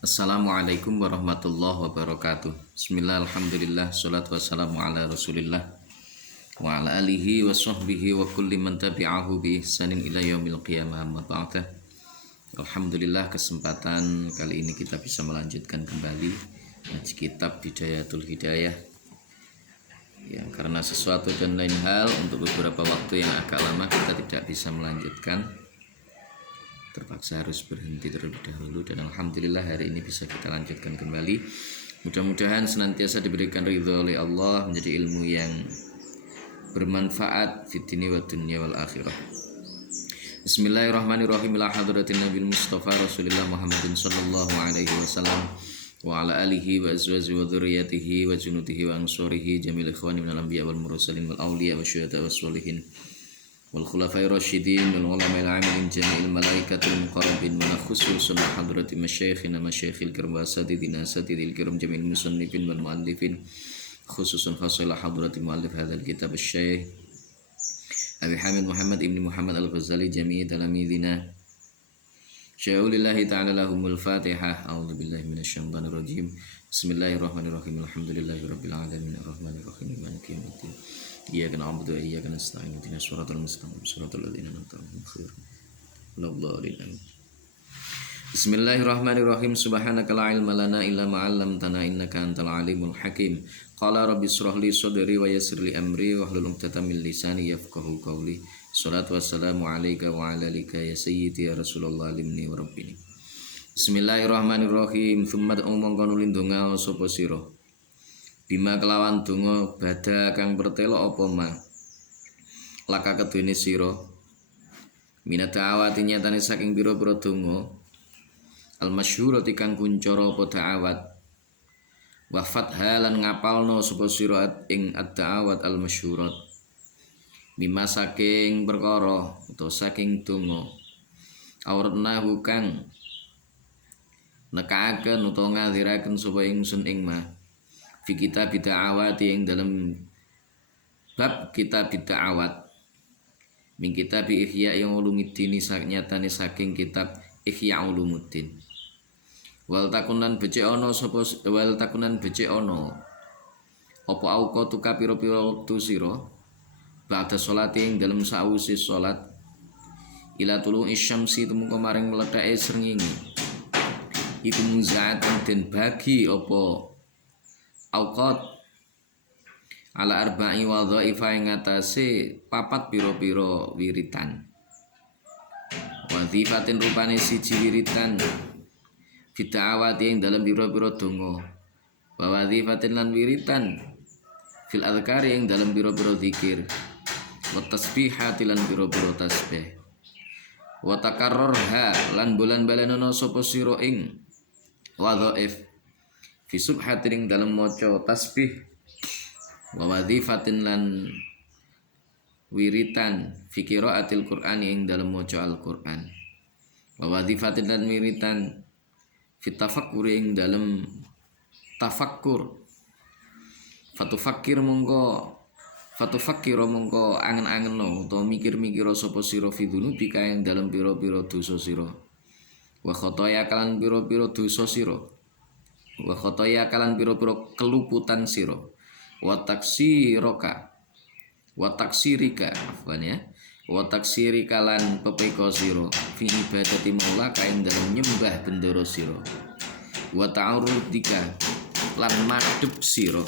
Assalamualaikum warahmatullahi wabarakatuh. Bismillah, alhamdulillah, salatu wassalamu ala rasulillah wa ala alihi wa sahbihi wa kulli man tabi'ahu bi ihsanin ila yaumil qiyamah amma ba'dah. Alhamdulillah, kesempatan kali ini kita bisa melanjutkan kembali ngaji kitab Bidayatul Hidayah. Ya, karena sesuatu dan lain hal untuk beberapa waktu yang agak lama kita tidak bisa melanjutkan, terpaksa harus berhenti terlebih dahulu, dan alhamdulillah hari ini bisa kita lanjutkan kembali. Mudah-mudahan senantiasa diberikan ridho oleh Allah, menjadi ilmu yang bermanfaat fid dini wa dunya wal akhirah. Bismillahirrahmanirrahim. Ila hadratin Nabil Mustafa Rasulillah Muhammadin sallallahu alaihi wasallam wa ala alihi wa azwajihi wa dzurriyyatihi wa junudihi wa ansurihi jamil ikhwani minal anbiya wal mursalin wal awliya wa syuhada was sholihin wal khulafai rasyidin wal ulama'il amilin jami'il malaikatil muqarrabin wa khususan hadrati masyayikhina masyayikhil kiram wa asatidina asatidil kiram jami'il musannifin wal muallifin khususan khasila hadrati muallif hadzal kitab asy-syaikh Abi Hamid Muhammad ibn Muhammad al-Ghazali jami'i talamidina syaulillahi ta'ala lahumul fatihah. A'udzu billahi minasyaitonir rajim. Bismillahirrahmanirrahim. Alhamdulillahi rabbil alamin arrahmanir rahim maliki yaumiddin. Iyyaka na'budu wa iyyaka nasta'in ihdinas siratal mustaqim siratal ladzina an'amta 'alaihim ghairil maghdubi. Bismillahirrahmanirrahim. Subhanaka la ilma lana illa ma 'allamtana innaka antal alimul hakim. Qala rabbi shrah li sadri wa yassir li amri wahlul 'uqdatam min lisani yafqahu qawli. Shalatu wassalamu alayka wa ala alika ya sayyidi ya Rasulullah limni wa rabbini. Bismillahirrahmanirrahim. Tsumma mongko nulin donga sapa sira. Bima kelawan donga bada kang pertelo apa ma. Laka kedene sira. Minat da'awati nyatane saking pira-pira donga. Al masyhurati kang kuncara apa da'awat. Wa fathalan ngapalno sapa sira ing ad-da'awat al masyhurat. Mimma saking perkara utawa saking donga auratnahu kang nekaaken utawa ngadhiraken sapa ingsun ing ma fi kitab da'awati ing dalem bab kitab da'awat min kitab Ihya Ulumuddin nyatane saking kitab Ihya Ulumuddin. Wal takunan becik ana apa auqa tuka pira-pira wektu sira ba'da sholati ing dalem sawise salat ila tulu'i syamsi tumeka maring mletheke srengenge iku muzaatan den bagi apa auqat ala arba'i wadhaifa ing atase papat pira-pira wiritan wadhifatin rupane siji wiritan bid'awati ing dalem pira-pira donga wa wadhifatin lan wiritan fil adhkari ing dalem pira-pira zikir wa tasbihati lan pira-pira tasbih wa takarrarha lan bulan-balenono sapa sira ing wadhaif fi subhatin ing dalem maca tasbih wa wadhifatin lan wiritan fi qiraatil qur'ani ing dalem maca Al-Qur'an wa wadhifatin lan wiritan fi tafakkur ing dalem tafakkur Fatufakkira mongko angen-angeno utawa mikir-mikira sapa sira fi dzunubika ing dalem pira-pira dosa sira. Wa khotoya kalan pira-pira dosa sira. Wa khotoya kalan pira-pira keluputan sira. Wa taksirika afwan ya. Wa taksirika lan pepeka sira fi ibadati maulaka ing dalem nyembah bendera sira. Wa ta'arudika lan madhep sira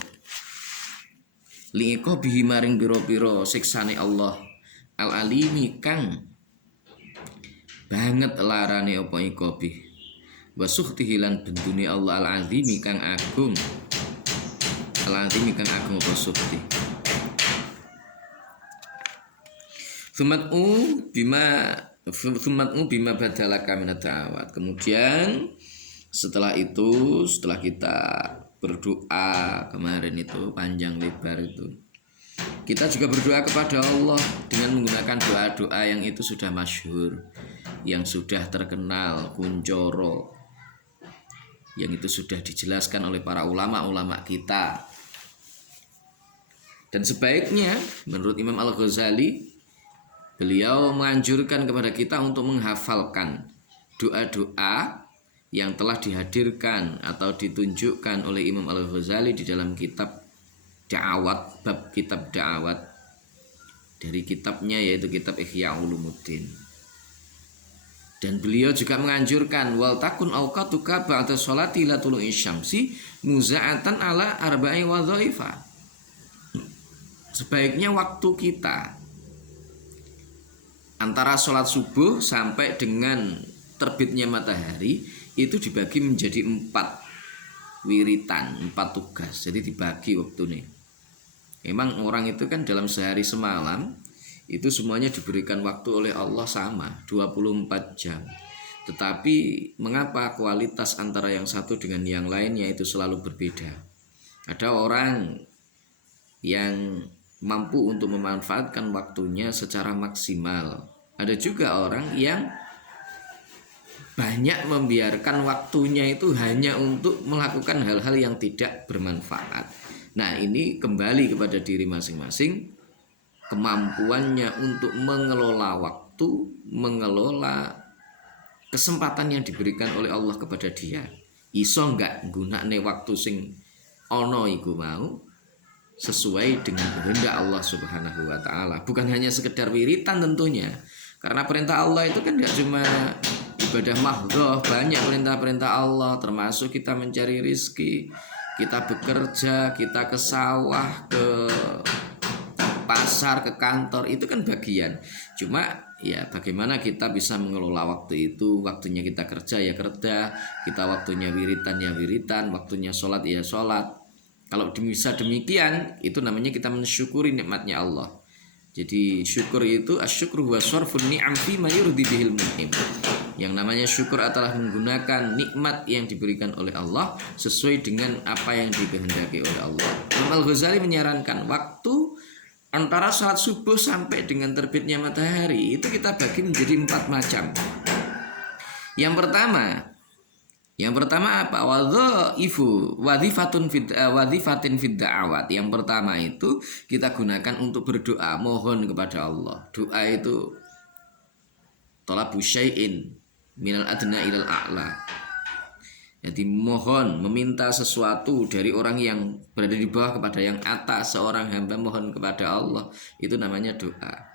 liqo bihi maring pira-pira siksane Allah al alimi kang banget larane apa iko bih wa sukhtihi lan bendune Allah al azimi kang agung apa sukhti. Sumat'u bima badalaka minad da'awat. Kemudian setelah kita berdoa kemarin itu panjang lebar itu, kita juga berdoa kepada Allah dengan menggunakan doa-doa yang itu sudah masyhur, yang sudah terkenal, kuncoro, yang itu sudah dijelaskan oleh para ulama-ulama kita. Dan sebaiknya menurut Imam Al-Ghazali, beliau menganjurkan kepada kita untuk menghafalkan doa-doa yang telah dihadirkan atau ditunjukkan oleh Imam Al-Ghazali di dalam kitab Da'awat, bab kitab Da'awat dari kitabnya yaitu kitab Ihya Ulumuddin. Dan beliau juga menganjurkan wal takun awqatuka ba'da sholati ila tulu'i syamsi muza'atan ala arba'i wadhaifa. Sebaiknya waktu kita antara sholat subuh sampai dengan terbitnya matahari itu dibagi menjadi 4 wiritan, 4 tugas. Jadi dibagi waktu nih. Memang orang itu kan dalam sehari semalam itu semuanya diberikan waktu oleh Allah sama 24 jam. Tetapi mengapa kualitas antara yang satu dengan yang lainnya itu selalu berbeda? Ada orang yang mampu untuk memanfaatkan waktunya secara maksimal. Ada juga orang yang banyak membiarkan waktunya itu hanya untuk melakukan hal-hal yang tidak bermanfaat. Nah, ini kembali kepada diri masing-masing, kemampuannya untuk mengelola waktu, mengelola kesempatan yang diberikan oleh Allah kepada dia. Iso enggak gunakne waktu sing ono iku mau sesuai dengan kehendak Allah Subhanahu wa taala. Bukan hanya sekedar wiritan tentunya. Karena perintah Allah itu kan enggak cuma ibadah mahdhah, banyak perintah-perintah Allah, termasuk kita mencari rizki, kita bekerja, kita ke sawah, ke pasar, ke kantor, itu kan bagian. Cuma ya bagaimana kita bisa mengelola waktu itu. Waktunya kita kerja ya kerja, kita waktunya wiritan ya wiritan, waktunya sholat ya sholat. Kalau bisa demikian, itu namanya kita mensyukuri nikmatnya Allah. Jadi syukur itu asyukru wa sarfun ni'am fi ma yurdi bihil mun'im. Yang namanya syukur adalah menggunakan nikmat yang diberikan oleh Allah sesuai dengan apa yang dikehendaki oleh Allah. Imam Al-Ghazali menyarankan waktu antara sholat subuh sampai dengan terbitnya matahari itu kita bagi menjadi 4 macam. Yang pertama apa? Wadhifatin fid da'awat. Yang pertama itu kita gunakan untuk berdoa, mohon kepada Allah. Doa itu talabu syai'in minal adna ilal a'la. Jadi mohon, meminta sesuatu dari orang yang berada di bawah kepada yang atas. Seorang hamba mohon kepada Allah, itu namanya doa.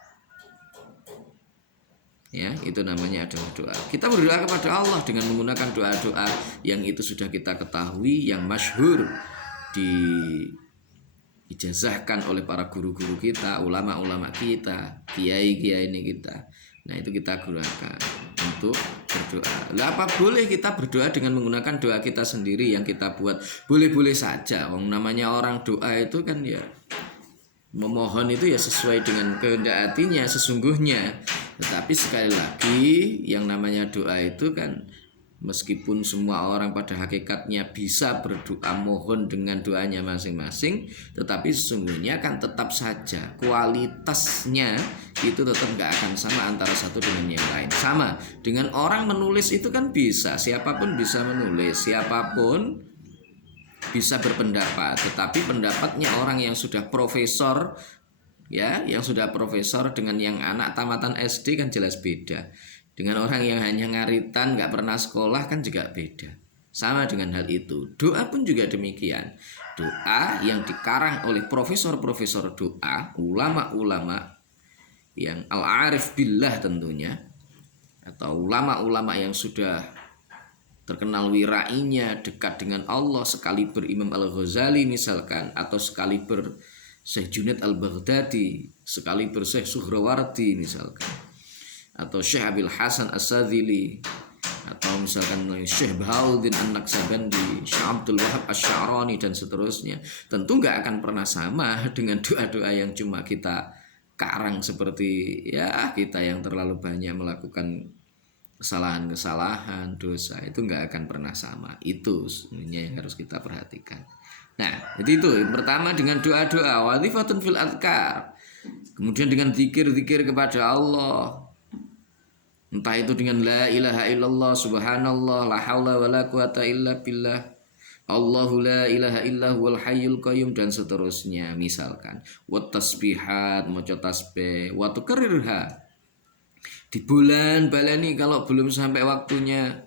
Ya, itu namanya adalah doa. Kita berdoa kepada Allah dengan menggunakan doa-doa yang itu sudah kita ketahui, yang masyhur diijazahkan oleh para guru-guru kita, ulama-ulama kita, kiai-kiai ini kita. Nah, itu kita gunakan untuk berdoa. Lah, apa boleh kita berdoa dengan menggunakan doa kita sendiri yang kita buat? Boleh-boleh saja. Wong namanya orang doa itu kan ya memohon itu ya sesuai dengan kehendak hatinya sesungguhnya. Tetapi sekali lagi yang namanya doa itu kan meskipun semua orang pada hakikatnya bisa berdoa mohon dengan doanya masing-masing, tetapi sesungguhnya kan tetap saja kualitasnya itu tetap gak akan sama antara satu dengan yang lain. Sama dengan orang menulis itu kan bisa, siapapun bisa menulis, siapapun bisa berpendapat, tetapi pendapatnya orang yang sudah profesor, ya, yang sudah profesor dengan yang anak tamatan SD kan jelas beda. Dengan orang yang hanya ngaritan, gak pernah sekolah kan juga beda. Sama dengan hal itu. Doa pun juga demikian. Doa yang dikarang oleh profesor-profesor doa, ulama-ulama yang al-arif billah tentunya, atau ulama-ulama yang sudah terkenal wirainya, dekat dengan Allah, sekaliber Imam Al-Ghazali misalkan, atau sekaliber Syekh Junaid Al-Baghdadi, sekaliber Syekh Suhrawardi misalkan, atau Syekh Abil Hasan As-Sadzili, atau misalkan Syekh Bahauddin An-Naqsabandi, Syekh Abdul Wahab Asy-Sya'rani dan seterusnya. Tentu gak akan pernah sama dengan doa-doa yang cuma kita karang seperti ya kita yang terlalu banyak melakukan kesalahan-kesalahan, dosa, itu nggak akan pernah sama. Itu sebenarnya yang harus kita perhatikan. Nah, jadi itu yang pertama dengan doa-doa, wadhifatun fil adhkar. Kemudian dengan zikir-zikir kepada Allah. Entah itu dengan la ilaha illallah, subhanallah, la haula wala quwata illa billah, Allahu la ilaha illa huwal hayyul qayyum dan seterusnya misalkan. Wat tasbihat, maca tasbih, wa tukarrirha. Di bulan baleni kalau belum sampai waktunya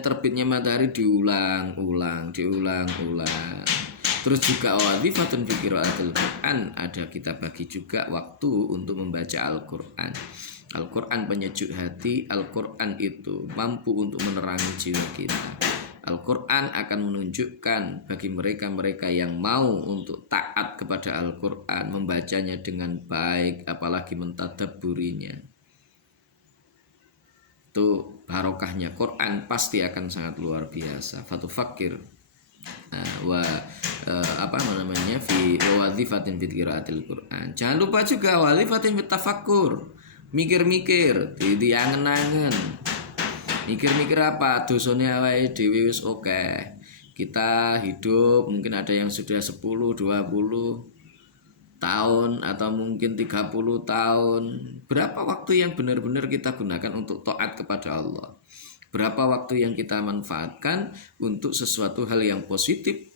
terbitnya matahari diulang-ulang. Terus juga wazifatun fi qiraatil Quran, ada kita bagi juga waktu untuk membaca Al-Qur'an. Al-Qur'an penyejuk hati, Al-Qur'an itu mampu untuk menerangi jiwa kita. Al-Qur'an akan menunjukkan bagi mereka-mereka yang mau untuk taat kepada Al-Qur'an, membacanya dengan baik, apalagi mentadabburinya. Itu barokahnya Quran pasti akan sangat luar biasa. Fatufakir fi wazifatin fi qiraatil Quran. Jangan lupa juga wazifatin fi tafakkur. Mikir-mikir, diangen-angen. Mikir-mikir apa? Dosane awake dhewe wis oke. Kita hidup mungkin ada yang sudah 10, 20 tahun atau mungkin 30 tahun. Berapa waktu yang benar-benar kita gunakan untuk taat kepada Allah? Berapa waktu yang kita manfaatkan untuk sesuatu hal yang positif,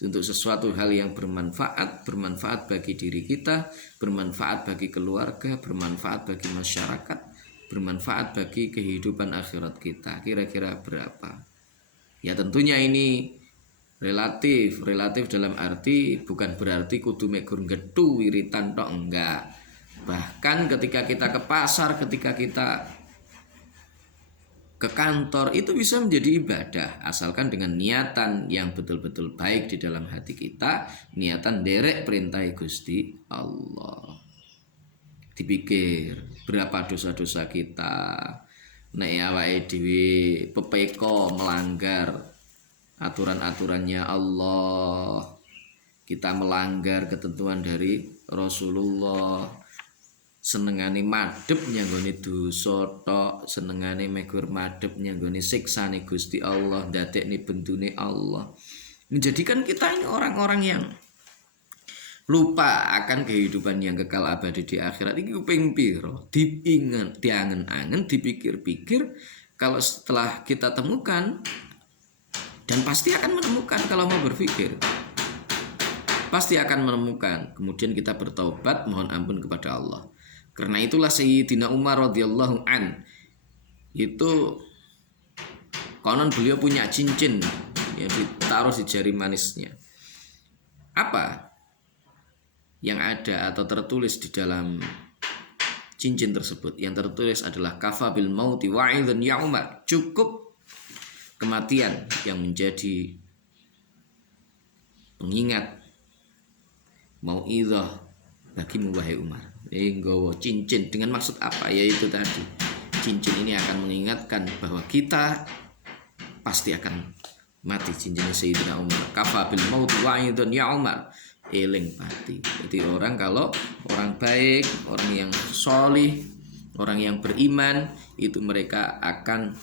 untuk sesuatu hal yang bermanfaat bagi diri kita, bermanfaat bagi keluarga, bermanfaat bagi masyarakat, bermanfaat bagi kehidupan akhirat kita. Kira-kira berapa? Ya tentunya ini relatif dalam arti bukan berarti kudu megur getu wiritan tok, enggak. Bahkan ketika kita ke pasar, ketika kita ke kantor, itu bisa menjadi ibadah asalkan dengan niatan yang betul-betul baik di dalam hati kita, niatan derek perintah Gusti Allah. Dipikir berapa dosa-dosa kita, nek awake dhewe pepeko melanggar aturan-aturannya Allah, kita melanggar ketentuan dari Rasulullah, senengane madhep nyanggone dosa tok, senengane megur madhep nyanggone siksane Gusti Allah, ndadekne bendune Allah, menjadikan kita ini orang-orang yang lupa akan kehidupan yang kekal abadi di akhirat. Iki kuping piro diangen-angen, dipikir-pikir, kalau setelah kita temukan, dan pasti akan menemukan kalau mau berpikir, pasti akan menemukan. Kemudian kita bertaubat, mohon ampun kepada Allah. Karena itulah Sayyidina Umar radhiyallahu an, itu konon beliau punya cincin yang ditaruh di jari manisnya. Apa yang ada atau tertulis di dalam cincin tersebut? Yang tertulis adalah kafa bil mauti wa'idhan ya Umar. Cukup kematian yang menjadi pengingat, mau'idhah bagimu wahai Umar. Nggawa cincin dengan maksud apa? Yaitu tadi, cincin ini akan mengingatkan bahwa kita pasti akan mati. Cincin Sayyidina Umar, kafa bil mauti wa'idhan ya Umar, eling pati. Jadi kalau orang baik, orang yang solih, orang yang beriman, itu mereka akan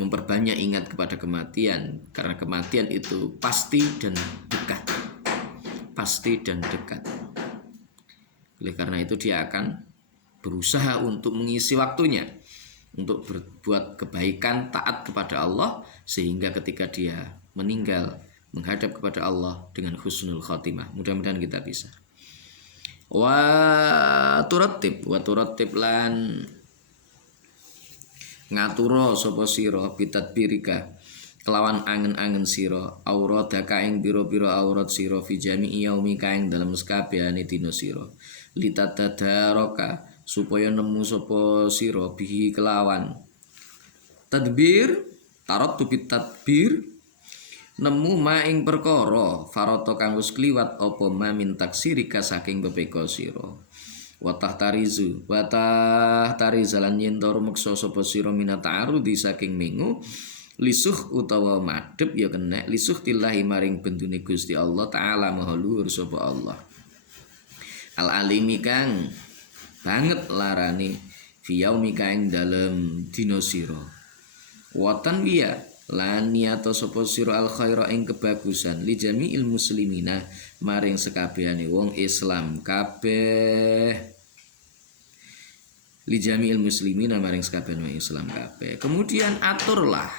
memperbanyak ingat kepada kematian, karena kematian itu pasti dan dekat. Oleh karena itu dia akan berusaha untuk mengisi waktunya untuk berbuat kebaikan, taat kepada Allah, sehingga ketika dia meninggal menghadap kepada Allah dengan husnul khotimah. Mudah-mudahan kita bisa. Wa turatib lan ngaturo sapa sira bitadbirika kelawan angen-angen sira auradaka ing pira-pira aurat sira fi jami'i yaumika ing dalem sakabehane dina sira litatadaraka supaya nemu sapa sira bihi kelawan tadbir tarot tubit tadbir nemu maing perkara farata kang wis kliwat apa ma min taksirika saking bepeka sira watah tarizalan yen to rumeksa sapa sira minat ta'arudi saking mengu lisuh utawa madhep ya kena lisuh tillahi maring bendune Gusti Allah taala maha luhur sapa Allah al alimi kang banget larane fi yaumika ing dalem dina sira watan wiya lan niyato sapa sira al khaira ing kebagusan li jami'il muslimina maring sekabehane wong Islam kabeh li jami'il muslimina maring sekabehane wong Islam kabeh. Kemudian aturlah,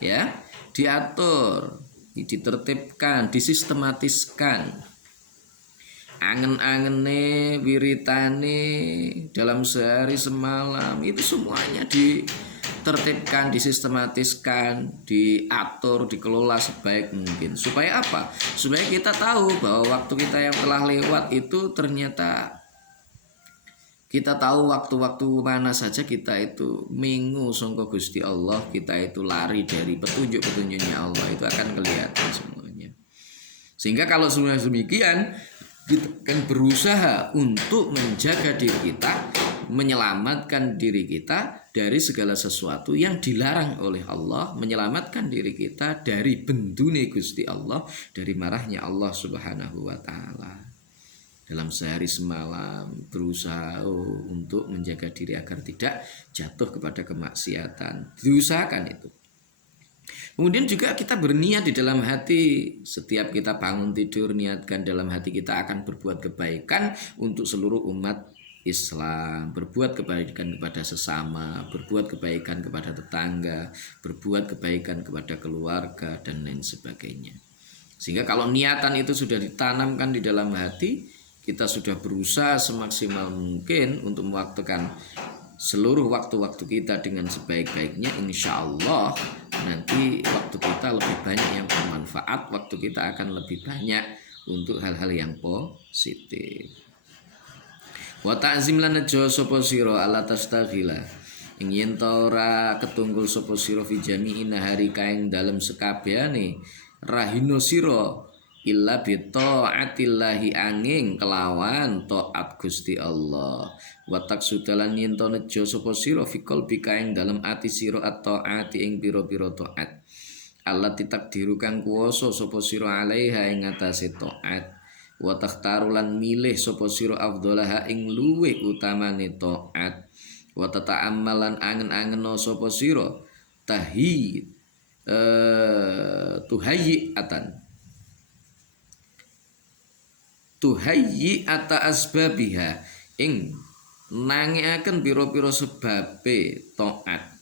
ya, diatur, ditertibkan, disistematiskan angen-angene, wiritane dalam sehari semalam, itu semuanya ditertibkan, disistematiskan, diatur, dikelola sebaik mungkin. Supaya apa? Supaya kita tahu bahwa waktu kita yang telah lewat itu ternyata kita tahu waktu-waktu mana saja kita itu mengu sangka Gusti Allah, kita itu lari dari petunjuk-petunjuknya Allah, itu akan kelihatan semuanya. Sehingga kalau semua demikian, kita akan berusaha untuk menjaga diri kita, menyelamatkan diri kita dari segala sesuatu yang dilarang oleh Allah, menyelamatkan diri kita dari bendune Gusti Allah, dari marahnya Allah Subhanahu wa taala. Dalam sehari semalam berusaha untuk menjaga diri agar tidak jatuh kepada kemaksiatan. Diusahakan itu. Kemudian juga kita berniat di dalam hati, setiap kita bangun tidur, niatkan dalam hati kita akan berbuat kebaikan untuk seluruh umat Islam, berbuat kebaikan kepada sesama, berbuat kebaikan kepada tetangga, berbuat kebaikan kepada keluarga, dan lain sebagainya. Sehingga kalau niatan itu sudah ditanamkan di dalam hati, kita sudah berusaha semaksimal mungkin untuk mewaktukan seluruh waktu-waktu kita dengan sebaik-baiknya. Insya Allah nanti waktu kita lebih banyak yang bermanfaat, waktu kita akan lebih banyak untuk hal-hal yang positif. Wa ta'zim lan aja sapa sira ala tastaghila ing yen ta ora ketunggul sapa sira fi jami'in hari kaing dalem sekabehane rahino sira illa bi taatillahi angin kelawan taat Gusti Allah. Wa taksudalan yen ta nejo sapa sira fi qalbi kaing dalem ati sira at-taati ing pira-pira taat. Allah ditakdiru kang kuwasa sapa sira alaiha ing atase taat. Wa takhtarulan milih sapa sira afdhalaha ing luwih utamane taat. Wa tata'ammalan angen-angeno sapa sira tuhayyi ata asbabiha ing nangiaken pira-pira sebabe taat.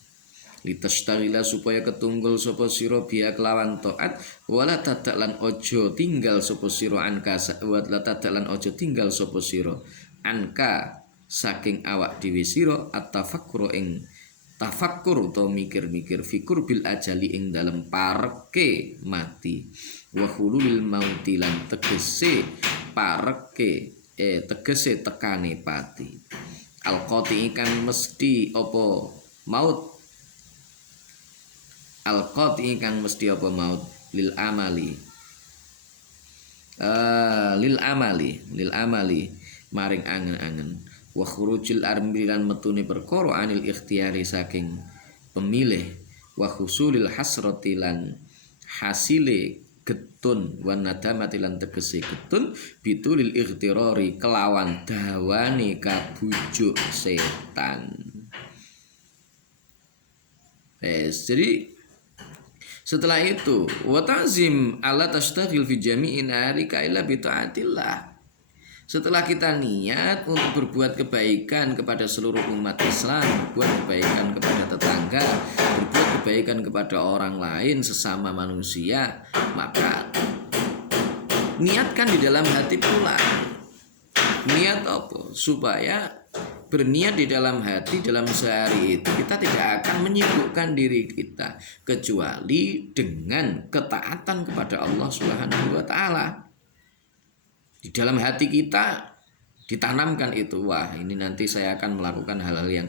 Litastagila supaya ketunggul sapa sira biya kelawan taat, wala tadaklan ojo tinggal sapa sira anka, wala tadaklan ojo tinggal sapa sira anka saking awak dhewe sira at-tafakkur ing tafakkur utawa mikir-mikir fikur bil ajali ing dalem pareke mati, wa hululil mauti lan tegese pareke tegese tekane pati. Al-qati kang mesti apa maut, al-qati kang mesti apa maut lil amali maring angen-angen. Wa khurujil armilan metune perkara anil ikhtiyari saking pemilih, wa husulil hasrati lan hasile getun, wa nadamati lan tegese getun bitulil ikhtirari kelawan dawane kabujuk setan. Jadi setelah itu wa ta'zim ala tastaghil fi jami'in arika illa bi taatillah. Setelah kita niat untuk berbuat kebaikan kepada seluruh umat Islam, berbuat kebaikan kepada tetangga, berbuat kebaikan kepada orang lain sesama manusia, maka niatkan di dalam hati pula. Niat apa? Supaya berniat di dalam hati dalam sehari itu kita tidak akan menyibukkan diri kita kecuali dengan ketaatan kepada Allah Subhanahu wa taala. Di dalam hati kita ditanamkan itu, wah ini nanti saya akan melakukan hal-hal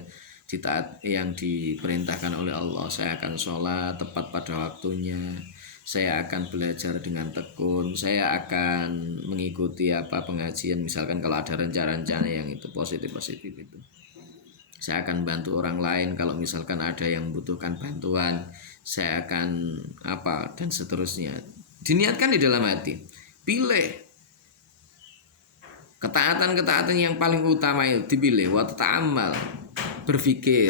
yang diperintahkan oleh Allah. Saya akan sholat tepat pada waktunya, saya akan belajar dengan tekun, saya akan mengikuti pengajian, misalkan kalau ada rencana-rencana yang itu positif itu. Saya akan bantu orang lain kalau misalkan ada yang membutuhkan bantuan, saya akan dan seterusnya. Diniatkan di dalam hati. Pilih ketaatan-ketaatan yang paling utama itu dipilih. Wa ta'ammal, berpikir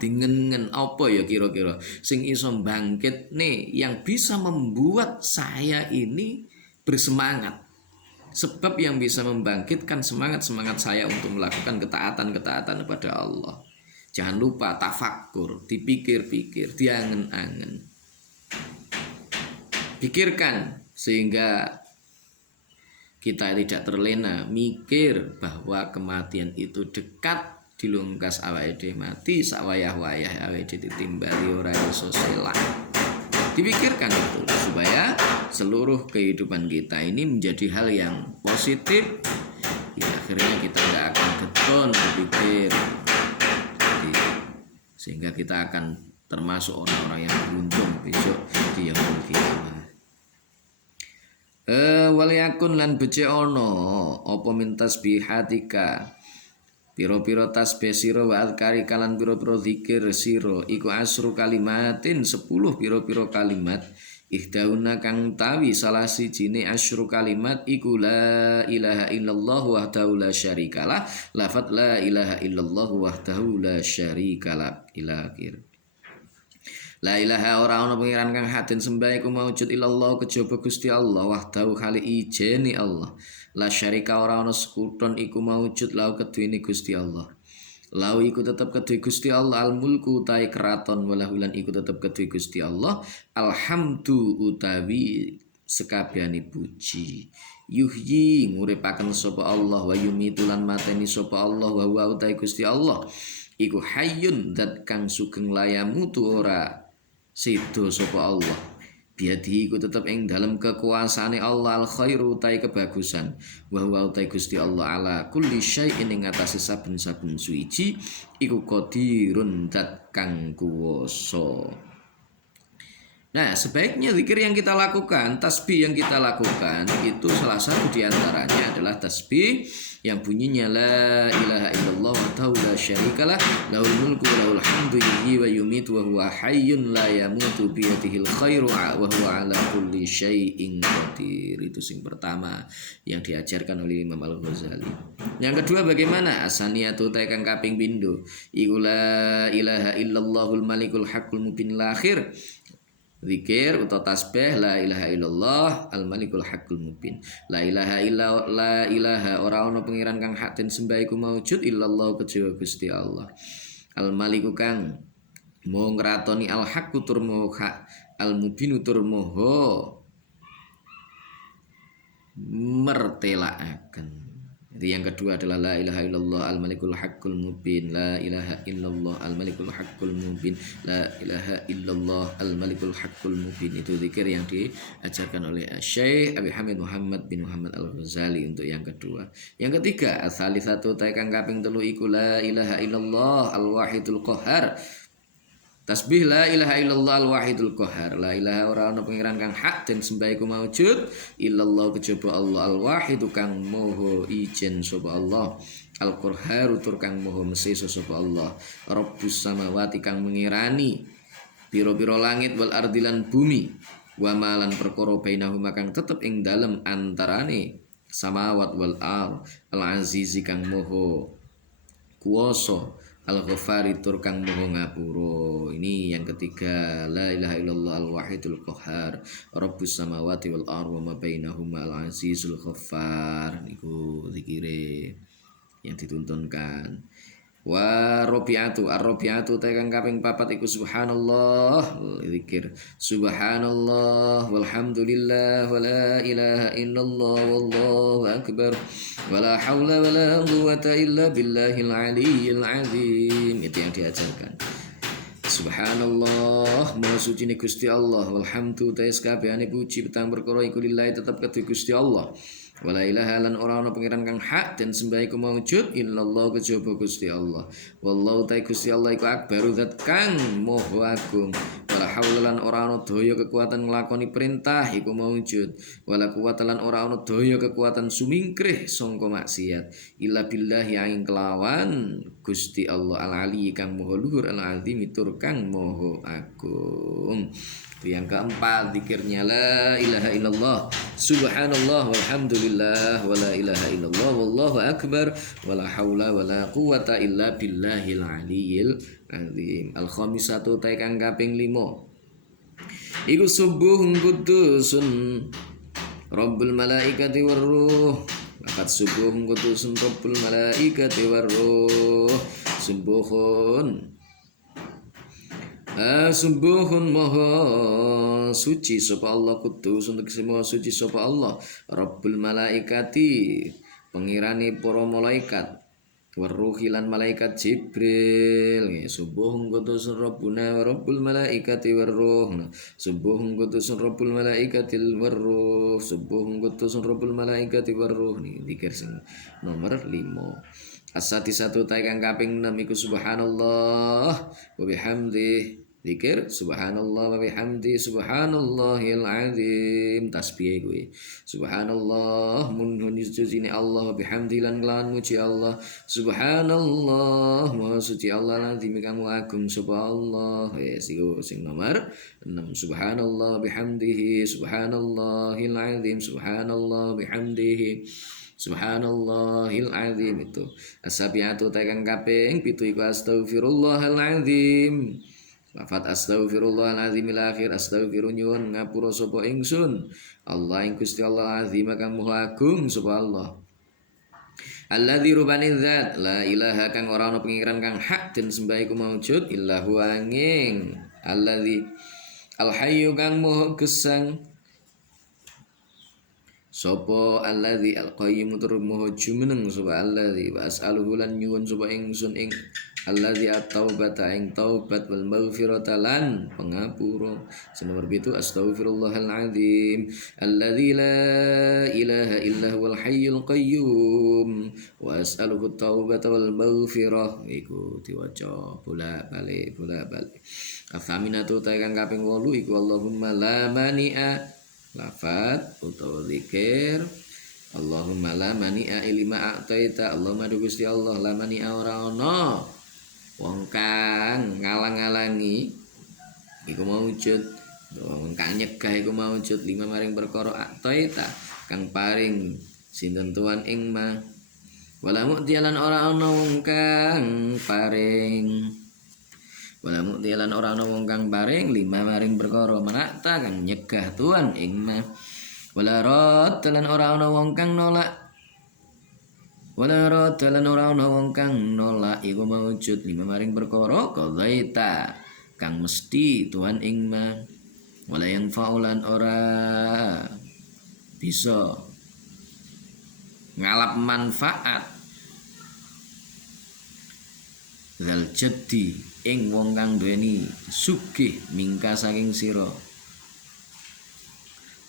dengan apa ya kira-kira sing iso bangkit nih, yang bisa membuat saya ini bersemangat. Sebab yang bisa membangkitkan semangat saya untuk melakukan ketaatan kepada Allah. Jangan lupa tafakkur, dipikir-pikir, diangen-angen. Pikirkan sehingga kita tidak terlena mikir bahwa kematian itu dekat dilungkas awake dhewe mati sak wayah-wayah awake dhewe ditimbali ora iso selah. Dipikirkan itu supaya seluruh kehidupan kita ini menjadi hal yang positif. Ya, akhirnya kita nggak akan beton berpikir, sehingga kita akan termasuk orang-orang yang beruntung besok di yaumul qiyamah. Waliyakun lan becik ono apa min tasbihatika piro-piro tasbih sira wa adkari kalan piro-piro zikir sira iku asru kalimatin 10 piro-piro kalimat ihdauna kang tawi salah sijine asyru kalimat iku la ilaha illallah wahdahu la syarikalah lafat la ilaha illallah wahdahu la syarikalah ila akhir. La ilaha ora ana pangeran kang haden sembah iku maujud illallah kejaba Gusti Allah wahdahu khali ijeni Allah. La syarika ora ana sekuton iku maujud lau keduwene Gusti Allah. Lau iku tetep kedue Gusti Allah al mulku utahe keraton walahulan iku tetep kedue Gusti Allah. Alhamdu utawi sekabehane puji. Yuhyi nguripaken sapa Allah wa yumitu lan mateni sapa Allah wa huwa utahe Gusti Allah. Iku hayyun zat kang sugeng layamutu ora sedo sapa Allah. Biadi iku tetep ing dalem kekuasaane Allah al khairu utai kebagusan wa huwa utai Gusti Allah ala kulli syai'in ing atase saben-saben suci iku qadirun zat kang kuwasa. Nah, sebaiknya zikir yang kita lakukan, tasbih yang kita lakukan itu salah satu diantaranya adalah tasbih yang bunyinya la ilaha illallah wahdahu la syarikalah lahul mulku wa lahul hamdu yuhyi wa yumitu wa huwa hayyun la yamutu bi yadihil khairu wa huwa ala kulli syai'in qadir. Itu sing pertama yang diajarkan oleh Imam Al-Ghazali. Yang kedua bagaimana? Asaniyatu ta kang kaping pindho iku la ilaha illallahul malikul haqqul mubin akhir. Zikir atau tasbih la ilaha illallah al malikul haqqul mubin. La ilaha illa la ilaha ora ana pangeran kang hak den sembah iku maujud illallah kejaba Gusti Allah. Al maliku kang mau ngratoni al haqqu tur mau hak al mubin tur moho mertelaaken. Jadi yang kedua adalah la ilaha illallah al malikul haqqul mubin. La ilaha illallah al malikul haqqul mubin. La ilaha illallah al malikul haqqul mubin. Itu zikir yang diajarkan oleh Syekh Abi Hamid Muhammad bin Muhammad Al-Ghazali untuk yang kedua. Yang ketiga as-salisatu ta kang kaping 3 iku la ilaha illallah al wahidul qahhar. Tasbih la ilaha illallah al-wahidul qahhar. La ilaha ora ana pangeran kang hak den sembah iku maujud illallah kejaba Allah al-wahidu kang moho ijen sapa Allah. Al-qahhar tur kang moho mesih sapa Allah. Rabbus samawati kang mengirani pira-pira langit wal ardilan bumi. Wa malan perkara bainahuma kang tetep ing dalem antarane samawat wal ard. Al-azizi kang moho kuwasa. Al-Ghafari tur kang moho ngapura. Ini yang ketiga la ilaha illallah al-wahidul qahhar rabbus samawati wal ardh wa ma bainahuma al-azizul ghaffar. Niku zikire yang dituntunkan. Wa rabi'atu ar-rabi'atu ta kang kaping 4 iku subhanallah zikir subhanallah walhamdulillah wala ilaha illallah wallahu akbar wala haula wala quwwata illa billahil aliyyil azim. Itu yang diajarkan. Subhanallah maha suci ni Gusti Allah walhamdu ta sakabehane puji petang perkara iku lillahi tetep kedue Gusti Allah. Wala ilaha lan ora ana pangeran kang hak den sembah iku maujud illallah kejaba Gusti Allah. Wallahu ta Gusti Allah iku akbaru zat kang maha agung. Wala haula lan ora ana daya kekuatan nglakoni perintah iku maujud. Wala quwata lan ora ana daya kekuatan sumingkrih sangka maksiat. Illa billahi ing kelawan Gusti Allah al-ali kang maha luhur al-azim tur kang maha agung. Yang keempat zikirnya la ilaha illallah subhanallah walhamdulillah wala ilaha illallah wallahu akbar wala haula wala quwata illa billahil aliyyil azim. Al-khamisatu ta kang kaping 5 iku subuhun qudusun rabbul malaikati war ruh. Laqad subuhun qudusun rabbul malaikati war ruh. Subuhun maha suci sapa Allah kudus untuk semua suci sapa Allah Rabbul malaikati pengirani para malaikat Waruhi lan malaikat Jibril subuhun qudusun rabbuna wa rabbul malaikati warruh subuhun qudusun rabbul malaikati warruh subuhun qudusun rabbul malaikati warruh nih zikir sing nomor 5 asati satu tai kang kaping 6 iku subhanallah wa bihamdih zikir subhanallah wa bihamdi subhanallahil azim tasbih kuwi subhanallah mun suci Allah wa bihamdi lan kelawan muji Allah subhanallah maha suci Allah lan kamu agung sapa Allah iku sing nomor 6 subhanallah bihamdihi subhanallahil azim subhanallah bihamdihi subhanallahil azim itu as-sabiatu tekan kaping 7 iku astaghfirullahal azim lafat astaghfirullahalazim akhir astaghfirun nyuwun ngapura sapa ingsun Allah ing Gusti Allah azim kang maha agung sapa Allah alladzi rubani zat la ilaha kang ora ana pengiran kang hak den sembah iku maujud illa huwa angin alladzi alhayyu kang maha gesang sapa alladzi alqayyim tur maha jumeneng sapa alladzi wa as'aluhu lan nyuwun sapa ingsun ing alladzi at-taubata ing taubat wal maghfirata lan pangapura nomor 7 astaghfirullahal azim alladzi la ilaha illa huwal hayyul qayyum wa as'aluhu at-taubata wal maghfirah iku diwaca bolak-balik afaminatu kang kaping 8 iku Allahumma la mani'a lafat utawa zikir Allahumma la mani'a ilma a'taita Allahumma Gusti Allah la mani'a ora ana wong kang ngalang-alangi iku maujud wong kang nyegah iku maujud lima maring perkara a'taita kang paring sinten tuan ing ma wala mu'tilan ora ana wong kang paring wala mu'tilan ora ana wong kang paring lima maring perkara manakta kang nyegah tuan ing ma wala ratalan ora ana wong kang nolak wala ratalan ora ana wong kang nolak iku maujud lima maring perkara qadaita kang mesti tuan ing ma wala yang faulan ora bisa ngalap manfaat zal jaddi ing wong kang duweni sugih mingka saking sira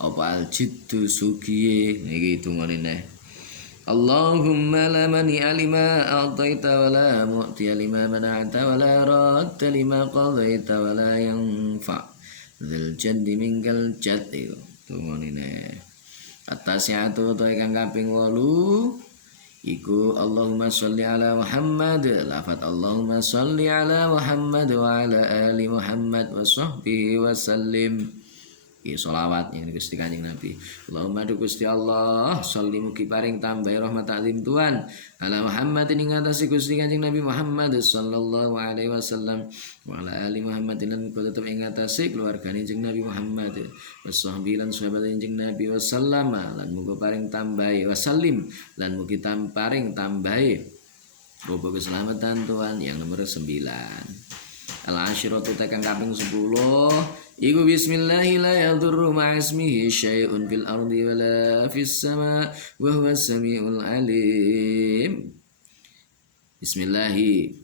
apa al jiddu sugih iki tungone neh Allahumma la mani alima a'taita wa la mu'ti lima mana'ta wa la radda lima qadaita wa la yanfa dzal jaddi mingkal jadd tungone neh at-tasi'atu kang kaping 8 iku Allahumma sholli ala Muhammad lafat Allahumma sholli ala Muhammad wa ala ali Muhammad wa sahbihi wa sallim sholawat yang Gusti Kanjeng Nabi Allahumma Gusti Allah sholli mugi paring tambah rahmat taklim Tuhan ala Muhammad ing atase Gusti Kanjeng Nabi Muhammad sallallahu alaihi wasallam wa ala ali Muhammad lan tetep ing atase keluargane Kanjeng Nabi Muhammad wasahbi lan sahabat Kanjeng Nabi wasallam lan muga paring tambahi wasallim lan mugi paring tambahi rupa keselamatan Tuhan yang nomor 9 al-ashiratu tekan kaping 10 iku bismillahi la yadurru ma'asmihi syai'un fil ardi wala fis sama wa huwas samiul alim bismillahi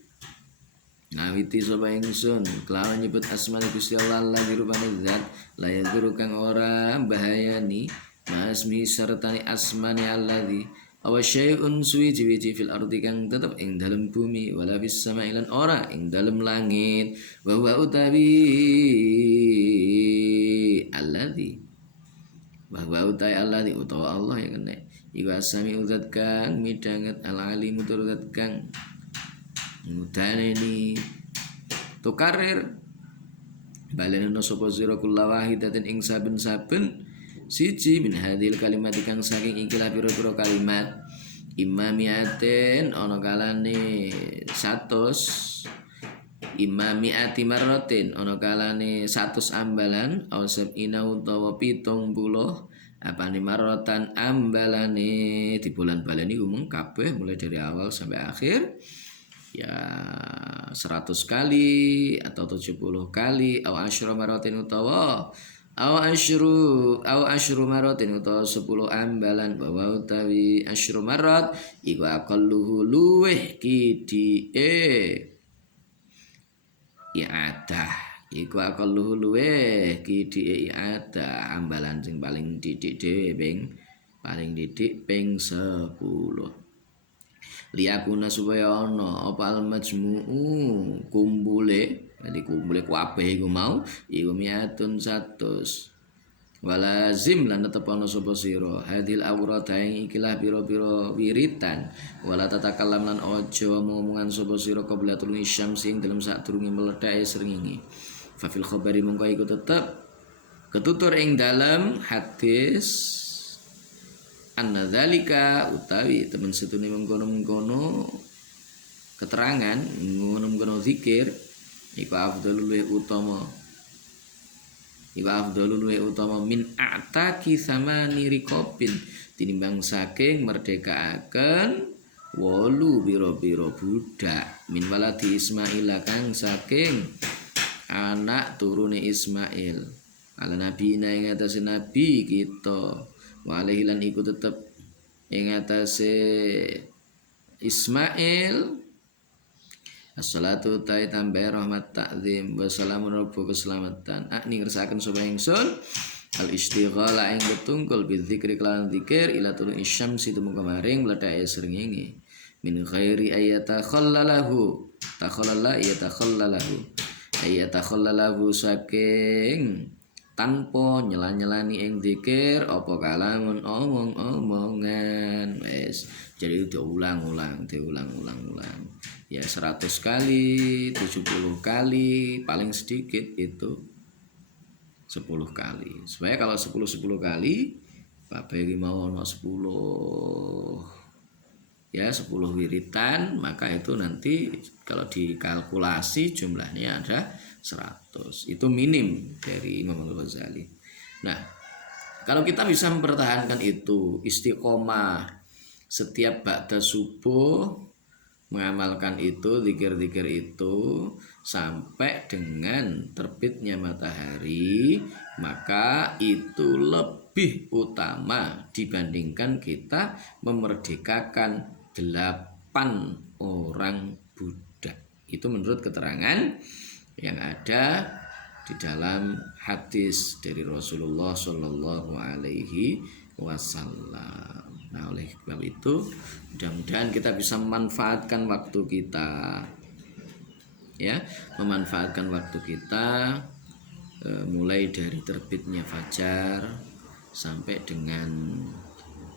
ngawiti sapa ingsun kelawan nyebut asmane Gusti Allah lan dirupane zat la yadurru kang ora bahayani ma'asmihi sertane asmane alladzi awa syai'un suwi-wiji fil ardi kang tetep ing dalem bumi wala bis sama'i lan ora ing dalem langit wa huwa utawi alladzi bahwa utai alladzi utawa Allah yang kena iku asami udzat kang midanget al-alim udzat kang mudane ni tukarir balena sapa sira kullawahidatin ing saben-saben siji min hadil kalimat kang saking ikilah pira-pira kalimat imamiatin ana kalane 100 imamiati marratin ana kalane 100 ambalan ausabina utawa 70 apane marratan ambalane di bulan baleni umum kabeh mulai dari awal sampai akhir ya 100 kali atau 70 kali aw asyra marratin utawa Au asyru maratin utawa 10 ambalan bahwa utawi asyru marat iku aqalluhu luweh kidike i'adah iku aqalluhu luweh kidike i'adah ambalan sing paling didik dhewe paling didik ping 10 liyakuna supaya ana apa al majmu'u kumpule jadi kumpule kabeh iku mau iku mi'atun 100 walazim lan tetep ana sapa sira hadil awrata ing ikilah pira-pira wiritan wala tatakallam lan aja ngomongan sapa sira qabla tulungi syamsi ing dalem sadurunge meledake srengenge fa fil khabari mongko iku tetep ketutur ing dalem hadis annadzalika utawi temen setune mengkono-mengkono keterangan ngono-ngono zikir iku afdhalul utama min a'taki samani riqabin tinimbang saking merdekaaken 8 pira-pira budak min waladi Ismail kang saking anak turune Ismail ala nabi ing atase nabi kita wa alaihi lan iku tetep ing atase Ismail as-salatu ta'i tambah rahmat ta'zim wa salamun rabbu keselamatan akni ngersakaken sapa ingsun al istighala ing ketungkul bi dzikri kelawan zikir ila turun isyamsi tumeka maring mledake srengenge min khairi ayata khallalahu saking tanpa nyela-nyelani ing zikir apa kalamun omong-omongan wes jadi diulang ya 100 kali 70 kali paling sedikit itu 10 kali supaya kalau 10 kali Bapak iki mau ono 10 wiritan maka itu nanti kalau dikalkulasi jumlahnya ada 100 itu minim dari Imam Al-Ghazali. Nah, kalau kita bisa mempertahankan itu istiqomah setiap ba'da subuh mengamalkan itu zikir-zikir itu sampai dengan terbitnya matahari maka itu lebih utama dibandingkan kita memerdekakan 8 orang budak. Itu menurut keterangan yang ada di dalam hadis dari Rasulullah Shallallahu Alaihi Wasallam. Nah, oleh sebab itu mudah-mudahan kita bisa memanfaatkan waktu kita, ya, memanfaatkan waktu kita mulai dari terbitnya fajar sampai dengan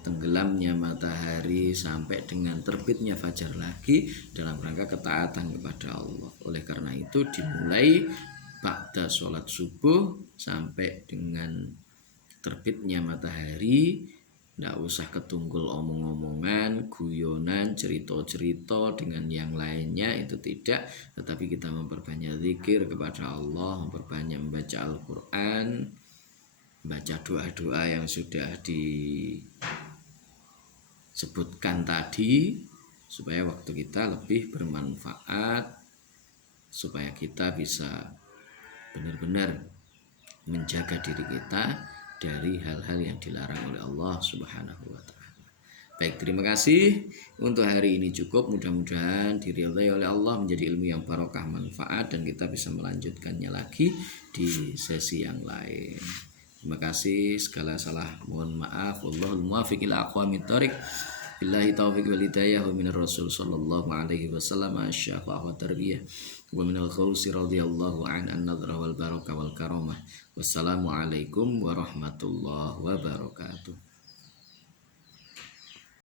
tenggelamnya matahari sampai dengan terbitnya fajar lagi dalam rangka ketaatan kepada Allah. Oleh karena itu dimulai ba'da sholat subuh sampai dengan terbitnya matahari, tidak usah ketunggul omong-omongan, guyonan, cerita-cerita dengan yang lainnya, itu tidak, tetapi kita memperbanyak zikir kepada Allah, memperbanyak membaca Al-Quran, baca doa-doa yang sudah disebutkan tadi, supaya waktu kita lebih bermanfaat, supaya kita bisa benar-benar menjaga diri kita dari hal-hal yang dilarang oleh Allah Subhanahu wa Ta'ala. Baik, terima kasih. Untuk hari ini cukup. Mudah-mudahan diridhai oleh Allah, menjadi ilmu yang barokah, manfaat, dan kita bisa melanjutkannya lagi di sesi yang lain. Terima kasih. Segala salah mohon maaf. Wallahul muwaffiq ila aqwamit thoriq. Billahi taufiq wal hidayah wa minar rasul sallallahu alaihi wasallam asy-syafa'ah wa tarbiyah wa minal khawsi radhiyallahu an-nadhrah wal barakah wal karamah. Wassalamualaikum warahmatullahi wabarakatuh.